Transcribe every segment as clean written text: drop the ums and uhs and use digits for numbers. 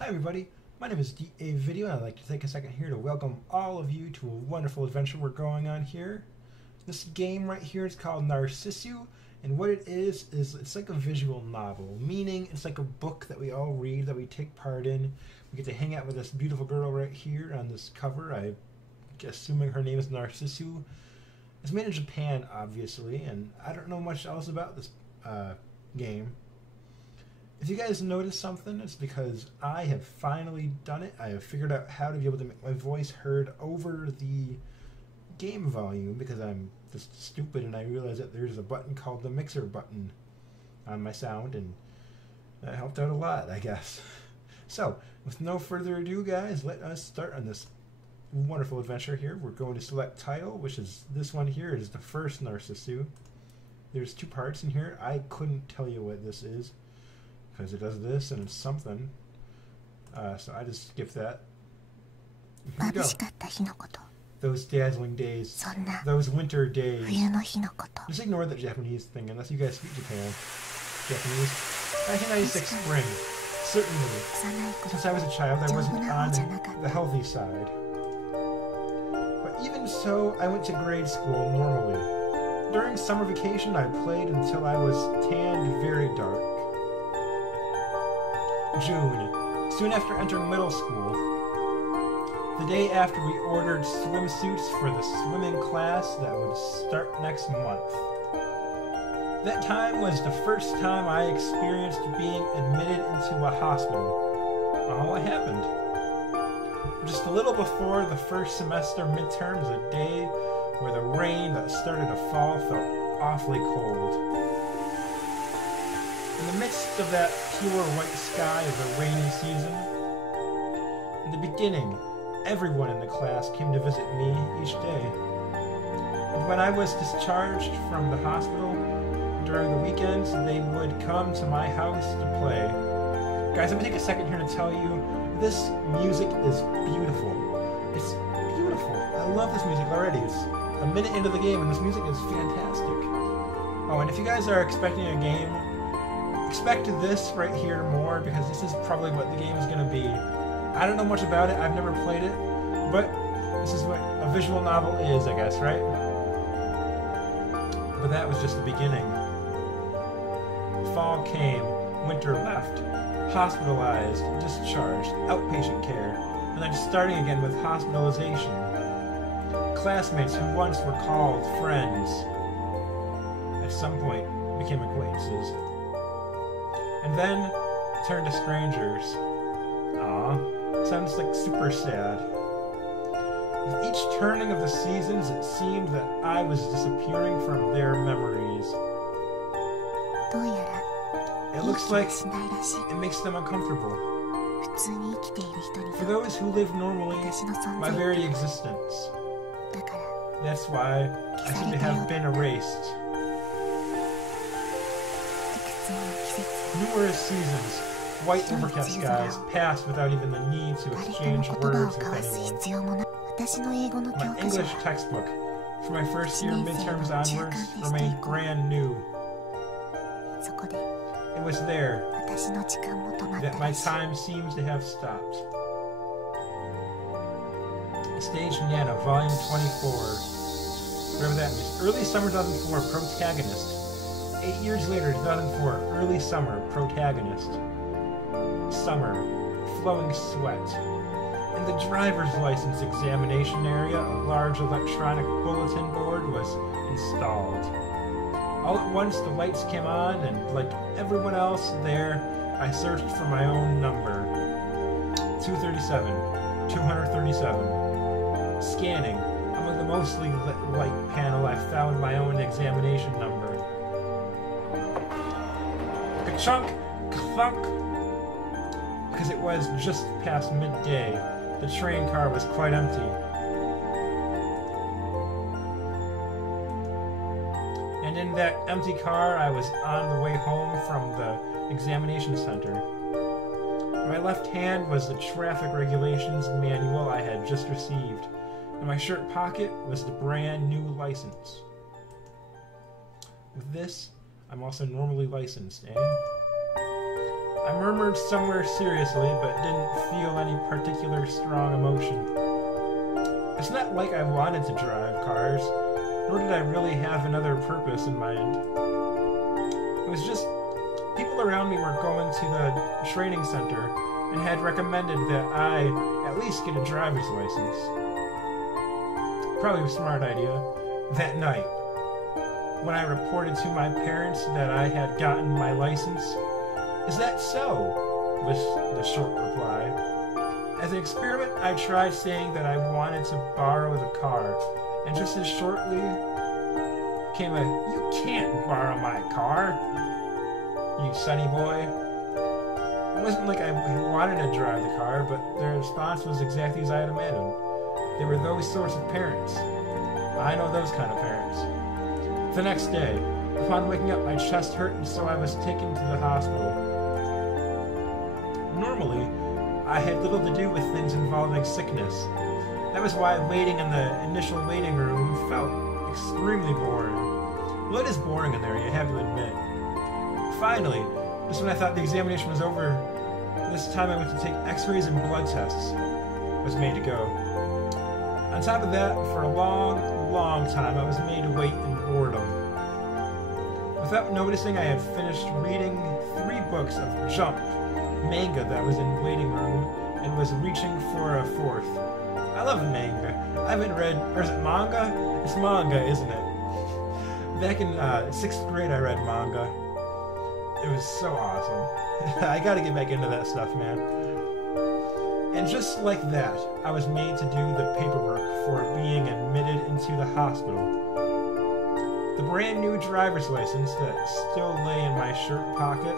Hi everybody, my name is DAVideo and I'd like to take a second here to welcome all of you to a wonderful adventure we're going on here. This game right here is called Narcissu, and what it is it's like a visual novel, meaning it's like a book that we all read, that we take part in. We get to hang out with this beautiful girl right here on this cover. I'm assuming her name is Narcissu. It's made in Japan, obviously, and I don't know much else about this game. If you guys notice something, it's because I have finally done it. I have figured out how to be able to make my voice heard over the game volume because I'm just stupid and I realized that there's a button called the mixer button on my sound, and that helped out a lot, I guess. So, with no further ado, guys, let us start on this wonderful adventure here. We're going to select title, which is this one here. It is the first Narcissu. There's two parts in here. I couldn't tell you what this is, because it does this and it's something. So I just skip that. Here we go. Those dazzling days. Those winter days. Just ignore the Japanese thing unless you guys speak Japanese. 1996 spring. Certainly. Since I was a child, I wasn't on the healthy side. But even so, I went to grade school normally. During summer vacation, I played until I was tanned very dark. June, soon after entering middle school, the day after we ordered swimsuits for the swimming class that would start next month. That time was the first time I experienced being admitted into a hospital. Oh, what happened? Just a little before the first semester midterms, a day where the rain that started to fall felt awfully cold. In the midst of that pure white sky of the rainy season, in the beginning, everyone in the class came to visit me each day. And when I was discharged from the hospital during the weekends, they would come to my house to play. Guys, I'm going to take a second here to tell you, this music is beautiful. It's beautiful. I love this music already. It's a minute into the game and this music is fantastic. Oh, and if you guys are expecting a game, expect this right here more, because this is probably what the game is going to be. I don't know much about it, I've never played it, but this is what a visual novel is, I guess, right? But that was just the beginning. Fall came, winter left, hospitalized, discharged, outpatient care, and then starting again with hospitalization. Classmates who once were called friends, at some point became acquaintances. And then turned to strangers. Aw, sounds like super sad. With each turning of the seasons, it seemed that I was disappearing from their memories. It looks like it makes them uncomfortable. For those who live normally, my very existence. That's why I seem to have been erased. Numerous seasons, white overcast skies, passed without even the need to exchange words with anyone. My English textbook, for my first year midterms onwards, remained brand new. It was there that my time seems to have stopped. Stage Nana, Volume 24. Whatever that means. Early summer 2004, protagonist. 8 years later, 2004, early summer, protagonist. Summer, flowing sweat. In the driver's license examination area, a large electronic bulletin board was installed. All at once, the lights came on, and like everyone else there, I searched for my own number. 237, 237. Scanning. Among the mostly lit light panel, I found my own examination number. Ka-chunk! Ka-thunk! Because it was just past midday. The train car was quite empty. And in that empty car, I was on the way home from the examination center. In my left hand was the traffic regulations manual I had just received. In my shirt pocket was the brand new license. With this, I'm also normally licensed, eh? I murmured somewhere seriously, but didn't feel any particular strong emotion. It's not like I wanted to drive cars, nor did I really have another purpose in mind. It was just people around me were going to the training center and had recommended that I at least get a driver's license. Probably a smart idea. That night, when I reported to my parents that I had gotten my license, "Is that so?" was the short reply. As an experiment, I tried saying that I wanted to borrow the car, and just as shortly came a, "You can't borrow my car, you sonny boy." It wasn't like I wanted to drive the car, but their response was exactly as I had imagined. They were those sorts of parents. I know those kind of parents. The next day, upon waking up, my chest hurt, and so I was taken to the hospital. Normally, I had little to do with things involving sickness. That was why waiting in the initial waiting room felt extremely boring. Well, it is boring in there, you have to admit. Finally, just when I thought the examination was over, this time I went to take x-rays and blood tests. I was made to go. On top of that, for a long time, I was made to wait in boredom. Without noticing, I had finished reading 3 books of Jump manga that was in waiting room and was reaching for a 4th. I love manga. I haven't read, or is it manga? It's manga, isn't it? Back in 6th grade, I read manga. It was so awesome. I gotta get back into that stuff, man. And just like that, I was made to do the paperwork for being admitted into the hospital. The brand new driver's license that still lay in my shirt pocket,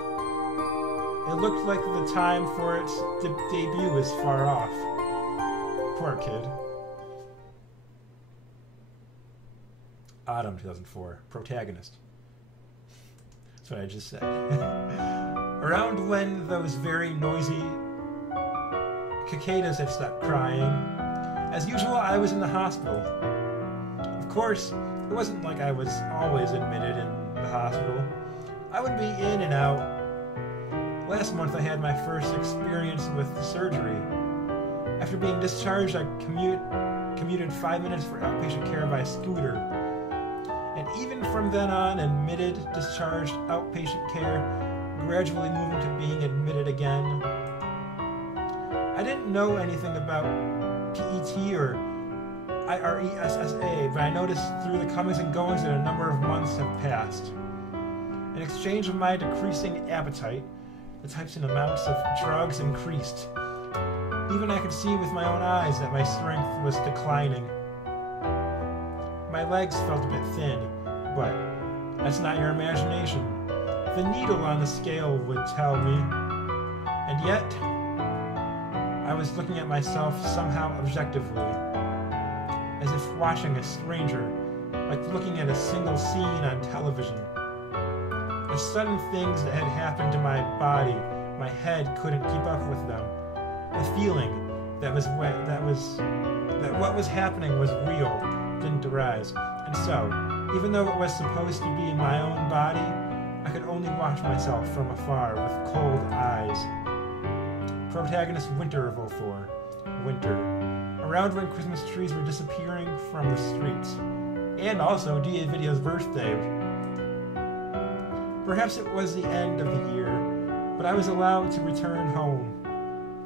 it looked like the time for its debut was far off. Poor kid. Autumn 2004. Protagonist. That's what I just said. Around when those very noisy cicadas had stopped crying, as usual, I was in the hospital. Of course, it wasn't like I was always admitted in the hospital. I would be in and out. Last month I had my first experience with the surgery. After being discharged, I commuted 5 minutes for outpatient care by scooter. And even from then on, admitted, discharged, outpatient care, gradually moving to being admitted again. I didn't know anything about PET or IRESSA, but I noticed through the comings and goings that a number of months have passed. In exchange of my decreasing appetite, the types and amounts of drugs increased. Even I could see with my own eyes that my strength was declining. My legs felt a bit thin, but that's not your imagination. The needle on the scale would tell me. And yet, I was looking at myself somehow objectively, as if watching a stranger, like looking at a single scene on television. The sudden things that had happened to my body, my head couldn't keep up with them. The feeling that what was happening was real didn't arise, and so, even though it was supposed to be my own body, I could only watch myself from afar with cold eyes. Protagonist Winter of 04. Winter. Around when Christmas trees were disappearing from the streets. And also DAVideo's birthday. Perhaps it was the end of the year, but I was allowed to return home.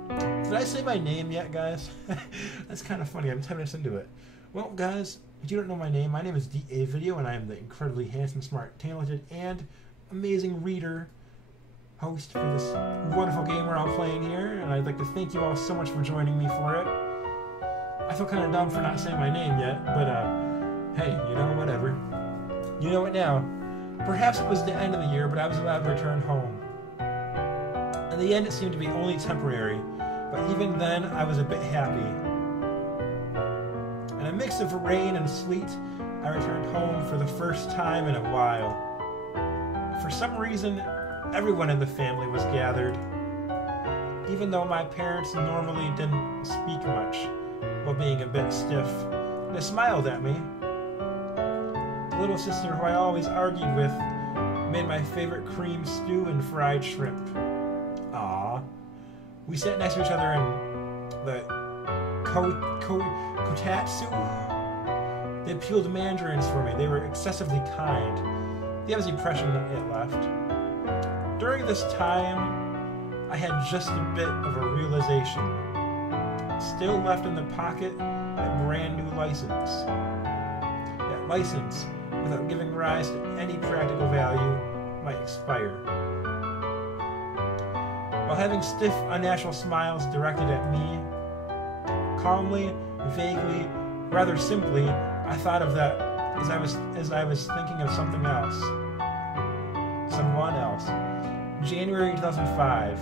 Did I say my name yet, guys? That's kind of funny. I'm 10 minutes into it. Well, guys, if you don't know my name is DAVideo, and I am the incredibly handsome, smart, talented, and amazing reader, host for this wonderful game we're all playing here, and I'd like to thank you all so much for joining me for it. I feel kind of dumb for not saying my name yet, but hey, you know, whatever. You know it now. Perhaps it was the end of the year, but I was allowed to return home. In the end, it seemed to be only temporary, but even then, I was a bit happy. In a mix of rain and sleet, I returned home for the first time in a while. For some reason, everyone in the family was gathered. Even though my parents normally didn't speak much, while being a bit stiff, they smiled at me. The little sister who I always argued with made my favorite cream stew and fried shrimp. Aw. We sat next to each other in the kotatsu. They peeled mandarins for me. They were excessively kind. That was the impression that it left. During this time, I had just a bit of a realization. Still left in the pocket, that brand new license. That license, without giving rise to any practical value, might expire. While having stiff, unnatural smiles directed at me, calmly, vaguely, rather simply, I thought of that as I was thinking of something else. Someone else. January 2005.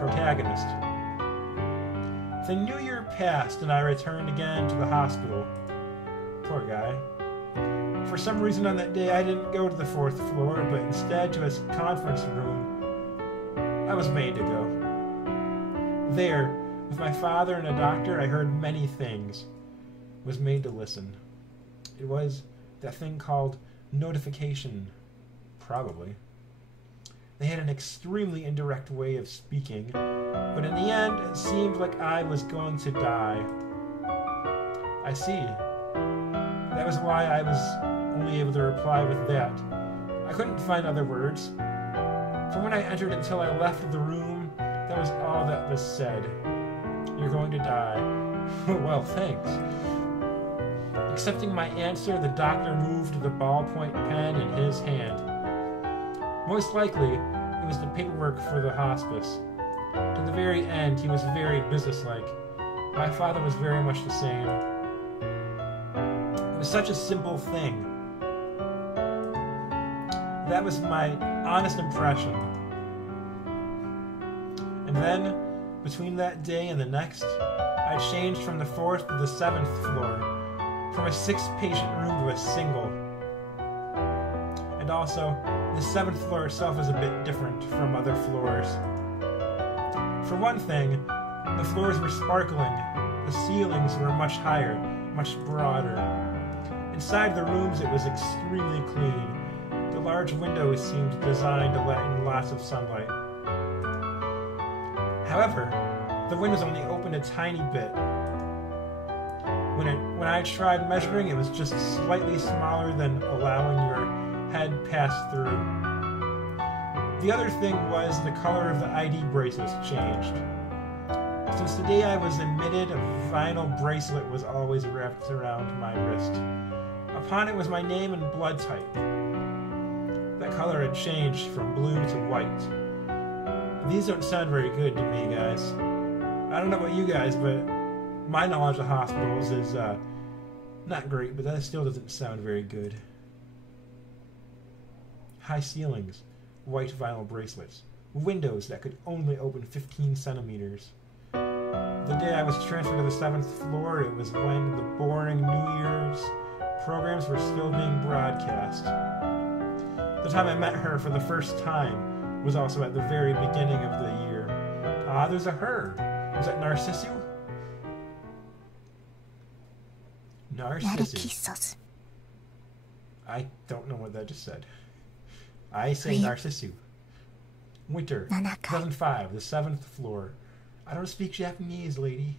Protagonist. The new year passed and I returned again to the hospital. Poor guy. For some reason on that day I didn't go to the 4th floor, but instead to his conference room. I was made to go. There, with my father and a doctor, I heard many things. Was made to listen. It was that thing called notification. Probably. They had an extremely indirect way of speaking, but in the end, it seemed like I was going to die. I see. That was why I was only able to reply with that. I couldn't find other words. From when I entered until I left the room, that was all that was said. You're going to die. Well, thanks. Accepting my answer, the doctor moved the ballpoint pen in his hand. Most likely, it was the paperwork for the hospice. To the very end, he was very businesslike. My father was very much the same. It was such a simple thing. That was my honest impression. And then, between that day and the next, I changed from the 4th to the 7th floor, from a 6-patient room to a single. And also, the 7th floor itself is a bit different from other floors. For one thing, the floors were sparkling, the ceilings were much higher, much broader. Inside the rooms it was extremely clean. The large windows seemed designed to let in lots of sunlight. However, the windows only opened a tiny bit. When I tried measuring, it was just slightly smaller than allowing your head pass through. The other thing was the color of the ID bracelets changed. Since the day I was admitted, a vinyl bracelet was always wrapped around my wrist. Upon it was my name and blood type. That color had changed from blue to white. These don't sound very good to me, guys. I don't know about you guys, but my knowledge of hospitals is not great, but that still doesn't sound very good. High ceilings, white vinyl bracelets, windows that could only open 15 centimeters. The day I was transferred to the 7th floor, it was when the boring New Year's programs were still being broadcast. The time I met her for the first time was also at the very beginning of the year. Ah, there's a her. Was that Narcissu? Narcissu. I don't know what that just said. I say Narcissu. Winter, 2005, the 7th floor. I don't speak Japanese, lady.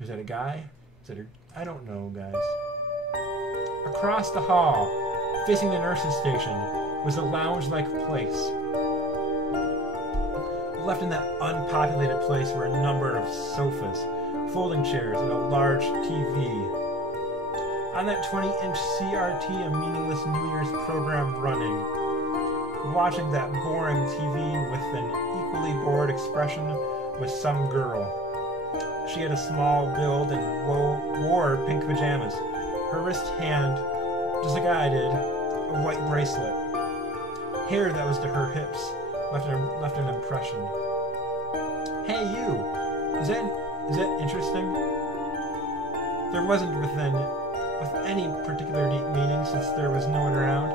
Is that a guy? Is that a... I don't know, guys. Across the hall, facing the nurse's station, was a lounge-like place. Left in that unpopulated place were a number of sofas, folding chairs, and a large TV. On that 20-inch CRT, a meaningless New Year's program running. Watching that boring TV with an equally bored expression was some girl. She had a small build and wore pink pajamas. Her wrist hand, just like I did, a white bracelet. Hair that was to her hips left an impression. Hey you! Is that interesting? There wasn't with any particular deep meaning since there was no one around.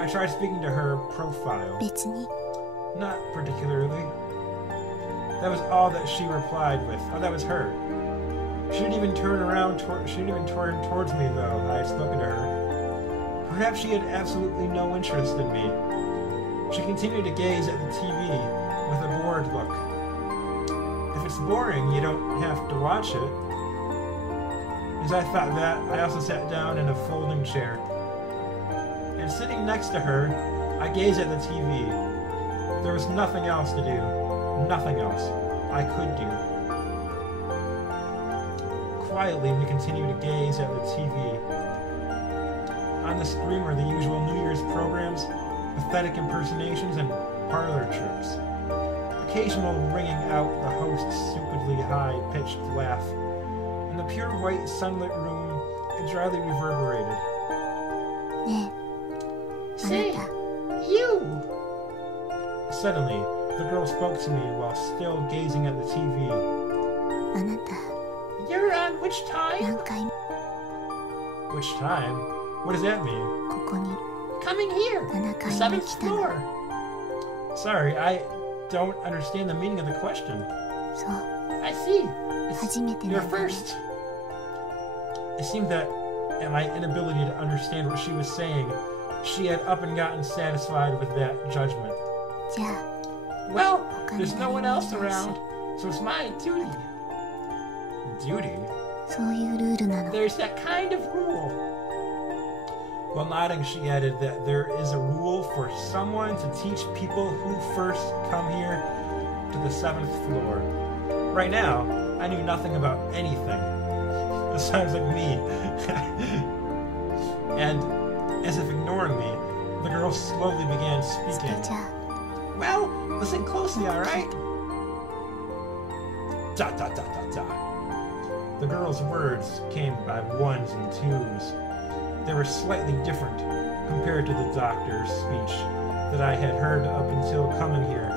I tried speaking to her profile. Not particularly. That was all that she replied with. Oh, that was her. She didn't even turn towards me though. I had spoken to her. Perhaps she had absolutely no interest in me. She continued to gaze at the TV with a bored look. If it's boring, you don't have to watch it. As I thought that, I also sat down in a folding chair. And sitting next to her, I gazed at the TV. There was nothing else to do. Nothing else I could do. Quietly, we continued to gaze at the TV. On the screen were the usual New Year's programs, pathetic impersonations, and parlor tricks. Occasional ringing out the host's stupidly high-pitched laugh. In the pure white sunlit room, it dryly reverberated. Say, you! Suddenly, the girl spoke to me while still gazing at the TV. You're on which time? Which time? What does that mean? Coming here! The 7th floor! Sorry, I don't understand the meaning of the question. I see. You're first. It seemed that at my inability to understand what she was saying, she had up and gotten satisfied with that judgment. Well, there's no one else around, so it's my duty. Duty? There's that kind of rule. While nodding, she added that there is a rule for someone to teach people who first come here to the 7th floor. Right now, I knew nothing about anything. It sounds like me. And, as if ignoring me, the girl slowly began speaking. Well, listen closely, alright? Dot, dot, dot, dot, dot. The girl's words came by ones and twos. They were slightly different compared to the doctor's speech that I had heard up until coming here.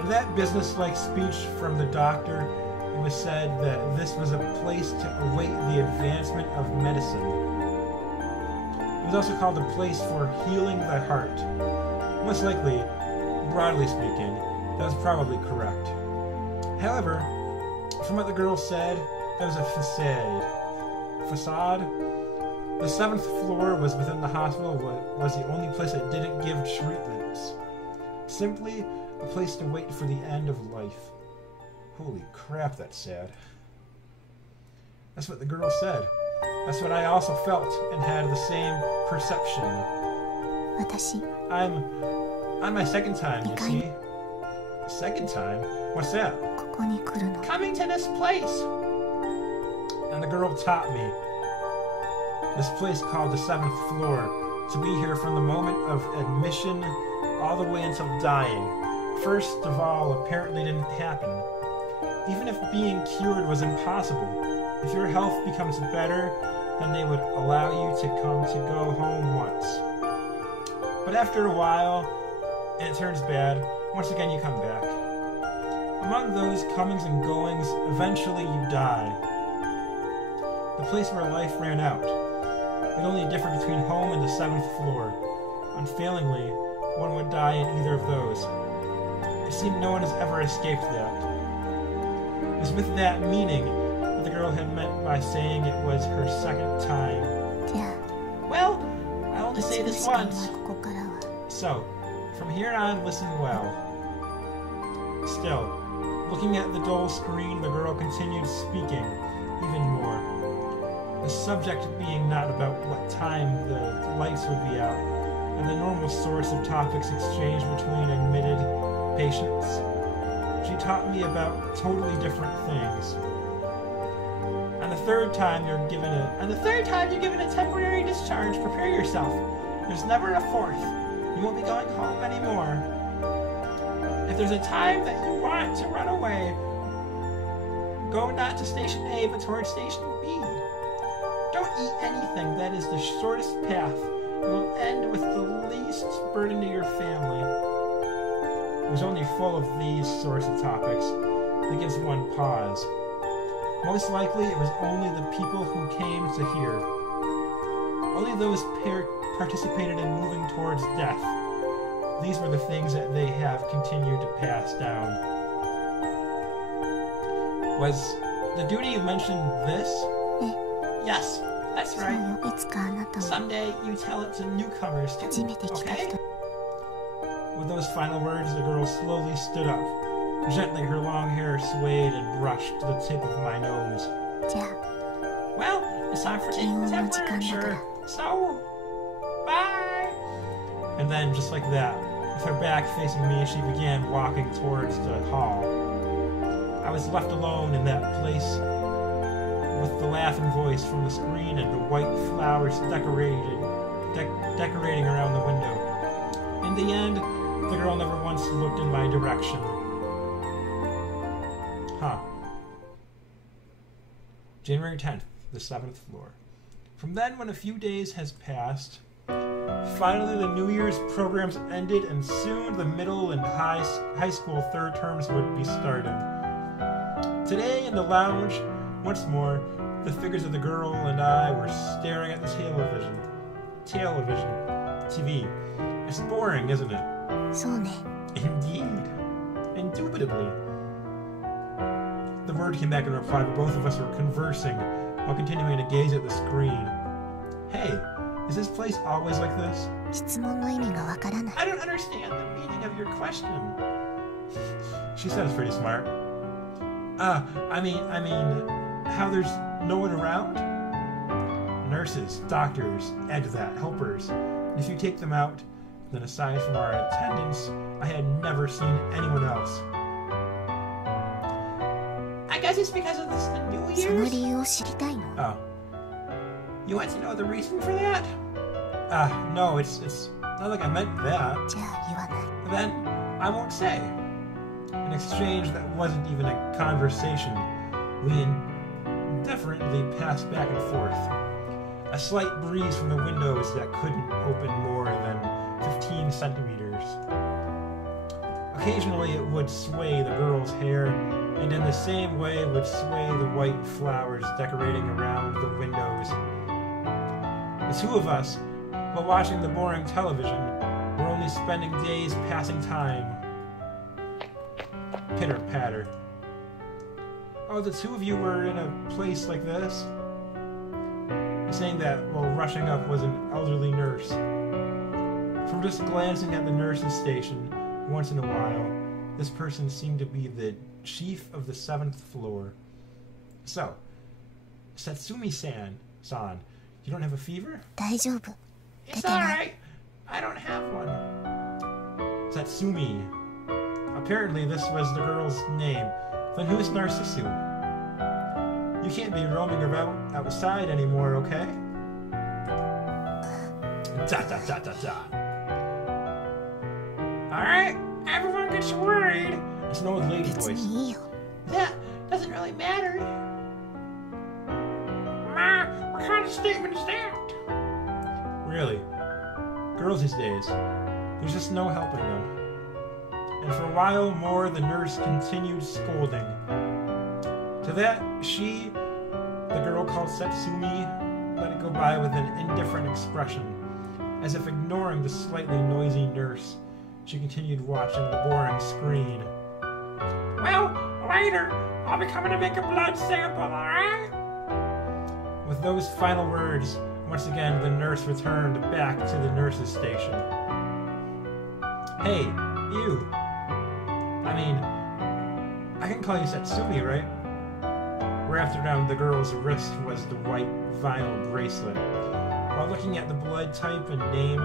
In that business-like speech from the doctor, it was said that this was a place to await the advancement of medicine. It was also called a place for healing the heart. Most likely, broadly speaking, that was probably correct. However, from what the girl said, that was a facade. Facade? The 7th floor was within the hospital, was the only place that didn't give treatments. Simply a place to wait for the end of life. Holy crap, that's sad. That's what the girl said. That's what I also felt and had the same perception. I'm on my second time, you see. Second time? What's that? Coming to this place. And the girl taught me. This place called the 7th floor, to be here from the moment of admission all the way until dying. First of all, apparently didn't happen. Even if being cured was impossible, if your health becomes better, then they would allow you to come to go home once. But after a while, and it turns bad, once again you come back. Among those comings and goings, eventually you die. The place where life ran out. The only difference between home and the 7th floor. Unfailingly, one would die in either of those. It seemed no one has ever escaped that. It was with that meaning that the girl had meant by saying it was her second time. Well, I only say this once. So, from here on, listen well. Still, looking at the dull screen, the girl continued speaking, even more. The subject being not about what time the lights would be out, and the normal source of topics exchanged between admitted patients. She taught me about totally different things. On the third time you're given a temporary discharge. Prepare yourself. There's never a fourth. You won't be going home anymore. If there's a time that you want to run away, go not to Station A, but towards Station B. Don't eat anything that is the shortest path. It will end with the least burden to your family. It was only full of these sorts of topics that gives one pause. Most likely, it was only the people who came to hear. Only those participated in moving towards death. These were the things that they have continued to pass down. Was the duty you mentioned this? Yes, that's right. Someday you tell it to newcomers too, okay? Would those those final words, the girl slowly stood up. Gently, her long hair swayed and brushed the tip of my nose. じゃあ Well, it's time for tea temperature. So, bye. And then, just like that, with her back facing me, she began walking towards the hall. I was left alone in that place with the laughing voice from the screen and the white flowers decorating around the window. In the end, the girl never once looked in my direction. Huh. January 10th, the 7th floor. From then, when a few days has passed, finally the New Year's programs ended and soon the middle and high school third terms would be starting. Today in the lounge, once more, the figures of the girl and I were staring at the TV. It's boring, isn't it? そうね Indeed. Indubitably. The word came back in reply, but both of us were conversing while continuing to gaze at the screen. Hey, is this place always like this? 質問の意味がわからない I don't understand the meaning of your question. She sounds pretty smart. I mean, how there's no one around? Nurses, doctors, add to that, helpers. And if you take them out, then aside from our attendants, I had never seen anyone else. I guess it's because of this the New その Year's? 理由を知りたいの Oh. You want to know the reason for that? No, it's not like I meant that. じゃあ言わない Then I won't say. An exchange that wasn't even a conversation. We indifferently passed back and forth. A slight breeze from the windows that couldn't open more than 15 centimeters. Occasionally it would sway the girl's hair, and in the same way it would sway the white flowers decorating around the windows. The two of us, while watching the boring television, were only spending days passing time. Pitter-patter. Oh, the two of you were in a place like this? Saying that while rushing up was an elderly nurse. From just glancing at the nurse's station once in a while, this person seemed to be the chief of the 7th floor. So, Satsumi-san, you don't have a fever? 大丈夫 It's alright. I don't have one. Satsumi. Apparently this was the girl's name. Then who's Narcissu? You can't be roaming around outside anymore, okay? Alright, everyone gets worried. It's an old lady 別 voice. にいいよ That doesn't really matter. Ma, what kind of statement is that? Really, girls these days, there's just no helping them. And for a while more, the nurse continued scolding. To that, the girl called Satsumi, let it go by with an indifferent expression. As if ignoring the slightly noisy nurse, she continued watching the boring screen. Well, later, I'll be coming to make a blood sample, alright? With those final words, once again the nurse returned back to the nurse's station. Hey, you. I mean, I can call you Satsumi, right? Wrapped around the girl's wrist was the white vinyl bracelet. While looking at the blood type and name,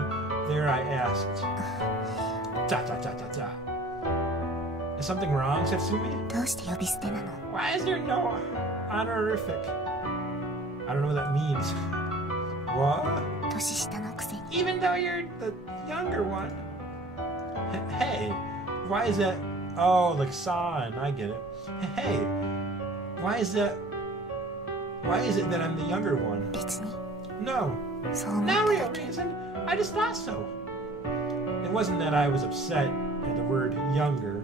there I asked, Is something wrong, Satsumi? どうして呼び捨てなの Why is there no honorific? I don't know what that means. What? 年下のくせに Even though you're the younger one. Hey, why is that? Oh, like san, I get it. Hey, why is it that I'm the younger one? 別に No, そう思っ no た real だけ reason. I just thought so. It wasn't that I was upset at the word younger.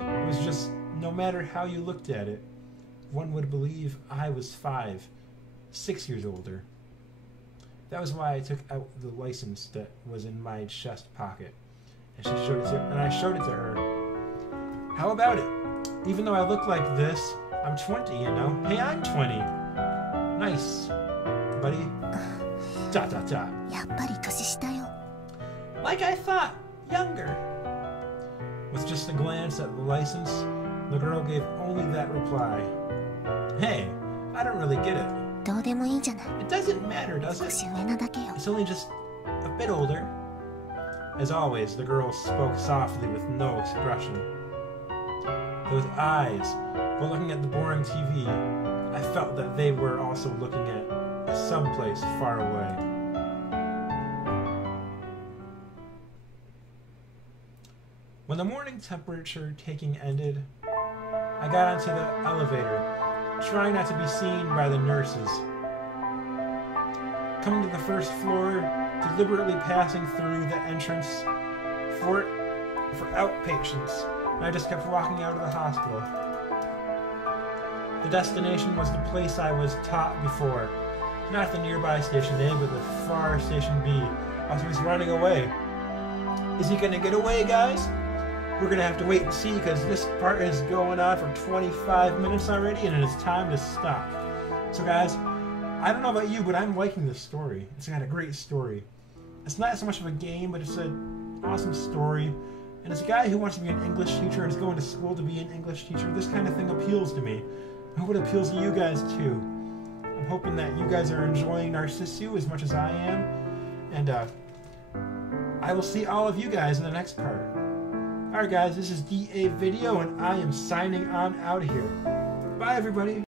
It was just, no matter how you looked at it, one would believe I was 6 years older. That was why I took out the license that was in my chest pocket, and I showed it to her. How about it? Even though I look like this, I'm 20, you know? Hey, I'm 20. Nice, buddy. やっぱり年下よ Like I thought, younger. With just a glance at the license, the girl gave only that reply. Hey, I don't really get it. どうでもいいじゃない。 It doesn't matter, does 少 it? し上なだけよ。 It's only just a bit older. As always, the girl spoke softly with no expression. Those eyes, while looking at the boring TV, I felt that they were also looking at someplace far away. When the morning temperature taking ended, I got onto the elevator, trying not to be seen by the nurses. Coming to the first floor, deliberately passing through the entrance for outpatients, and I just kept walking out of the hospital. The destination was the place I was taught before, not the nearby station A, but the far station B. As he was running away. Is he gonna get away, guys? We're gonna have to wait and see, because this part is going on for 25 minutes already, and it is time to stop. So guys, I don't know about you, but I'm liking this story. It's got a great story. It's not so much of a game, but it's an awesome story. And as a guy who wants to be an English teacher and is going to school to be an English teacher, this kind of thing appeals to me. I hope it appeals to you guys too. I'm hoping that you guys are enjoying Narcissu as much as I am. And I will see all of you guys in the next part. Alright guys, this is DAVideo, and I am signing on out of here. Bye everybody!